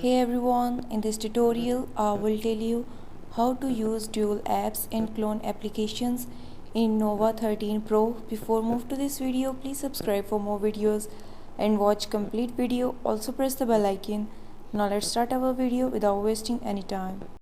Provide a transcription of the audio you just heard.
Hey everyone, in this tutorial I will tell you how to use dual apps and clone applications in Nova 13 Pro. Before move to this video, please subscribe for more videos and watch complete video. Also press the bell icon. Now let's start our video without wasting any time.